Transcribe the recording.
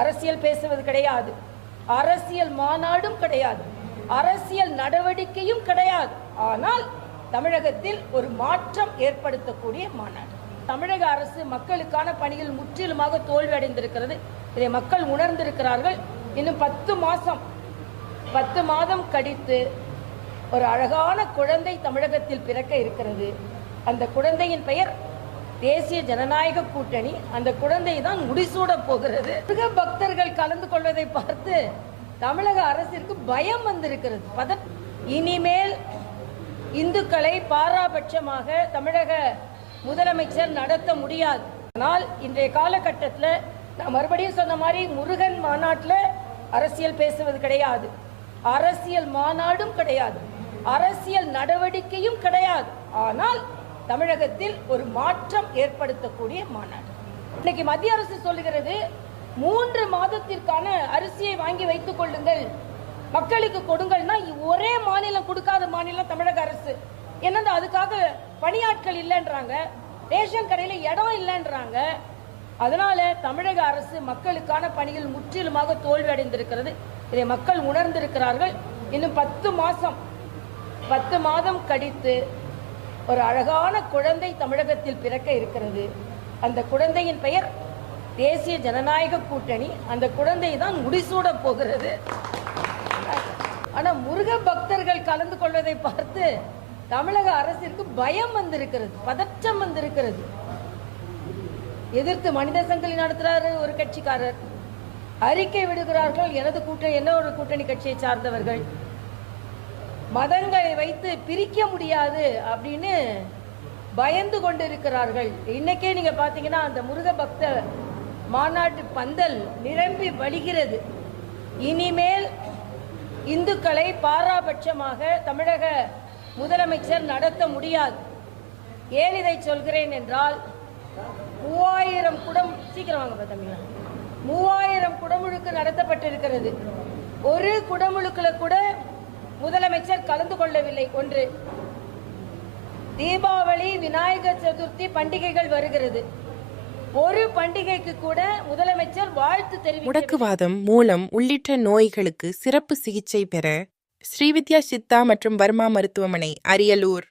அரசியல் பேசுவது கிடையாது, அரசியல் மாநாடும் கிடையாது, அரசியல் நடவடிக்கையும் கிடையாது. ஆனால் தமிழகத்தில் ஒரு மாற்றம் ஏற்படுத்தக்கூடிய மாநாடு. தமிழக அரசு மக்களுக்கான பணிகள் முற்றிலுமாக தோல்வி அடைந்திருக்கிறது. இதை மக்கள் உணர்ந்திருக்கிறார்கள். இன்னும் 10 மாதம் கழித்து ஒரு அழகான குழந்தை தமிழகத்தில் பிறக்க இருக்கிறது. அந்த குழந்தையின் பெயர் தேசிய ஜனநாயக கூட்டணி. அந்த குழந்தை தான் முடிசூட போகிறது. மிக பக்தர்கள் கலந்து கொள்வதை பார்த்து தமிழக அரசிற்கு பயம் வந்திருக்கிறது. இனிமேல் இந்துக்களை பாராபட்சமாக தமிழக முதலமைச்சர் நடத்த முடியாது. ஆனால் இன்றைய காலகட்டத்தில் நான் மறுபடியும் சொன்ன மாதிரி முருகன் மாநாட்டில் அரசியல் பேசுவது கிடையாது, அரசியல் மாநாடும் கிடையாது, அரசியல் நடவடிக்கையும் கிடையாது. ஆனால் தமிழகத்தில் ஒரு மாற்றம் ஏற்படுத்தக்கூடிய மாநாடு. இன்னைக்கு மத்திய அரசு சொல்லுகிறது 3 மாதத்திற்கான அரிசியை வாங்கி வைத்துக் கொள்ளுங்கள், மக்களுக்கு கொடுங்கள்னா ஒரே மாநிலம் கொடுக்காத மாநிலம் தமிழக அரசு. என்னது அதுக்காக பணியாட்கள் இல்லைன்றாங்க, ரேஷன் கடையில் இடம் இல்லைன்றாங்க. அதனால தமிழக அரசு மக்களுக்கான பணிகள் முற்றிலுமாக தோல்வி அடைந்திருக்கிறது. இதை மக்கள் உணர்ந்திருக்கிறார்கள். இன்னும் 10 மாதம் கழித்து ஒரு அழகான குழந்தை தமிழகத்தில் பிறக்க இருக்கிறது. அந்த குழந்தையின் பெயர் தேசிய ஜனநாயக கூட்டணி. அந்த குழந்தை தான் முடிசூட போகிறது. ஆனா முருக பக்தர்கள் கலந்து கொள்வதை பார்த்து தமிழக அரசிற்கு பயம் வந்திருக்கிறது, பதற்றம் வந்திருக்கிறது. எதிர்த்து மனித சங்கிலி நடத்துறாரு ஒரு கட்சிக்காரர், அறிக்கை விடுகிறார்கள் என்ன ஒரு கூட்டணி கட்சியை சார்ந்தவர்கள், மதங்களை வைத்து பிரிக்க முடியாது அப்படின்னு பயந்து கொண்டிருக்கிறார்கள். இன்னைக்கே நீங்க பாத்தீங்கன்னா அந்த முருக பக்த மாநாட்டு பந்தல் நிரம்பி வழிகிறது. இனிமேல் இந்துக்களை பாராபட்சமாக தமிழக முதலமைச்சர் நடத்த முடியாது. ஏன் இதை சொல்கிறேன் என்றால் 3000 குடம் சீக்கிரம் வாங்க பார்த்தீங்களா 3000 குடமுழுக்கு நடத்தப்பட்டிருக்கிறது. ஒரு குடமுழுக்குல கூட முதலமைச்சர் கலந்து கொள்ளவில்லை. ஒன்று, தீபாவளி, விநாயகர் சதுர்த்தி பண்டிகைகள் வருகிறது. ஒரு பண்டிகைக்கு கூட முதலமைச்சர் வாழ்த்து தெரிவிக்க. முடக்குவாதம், மூலம் உள்ளிட்ட நோய்களுக்கு சிறப்பு சிகிச்சை பெற ஸ்ரீவித்யா சித்தா மற்றும் வர்மா மருத்துவமனை, அரியலூர்.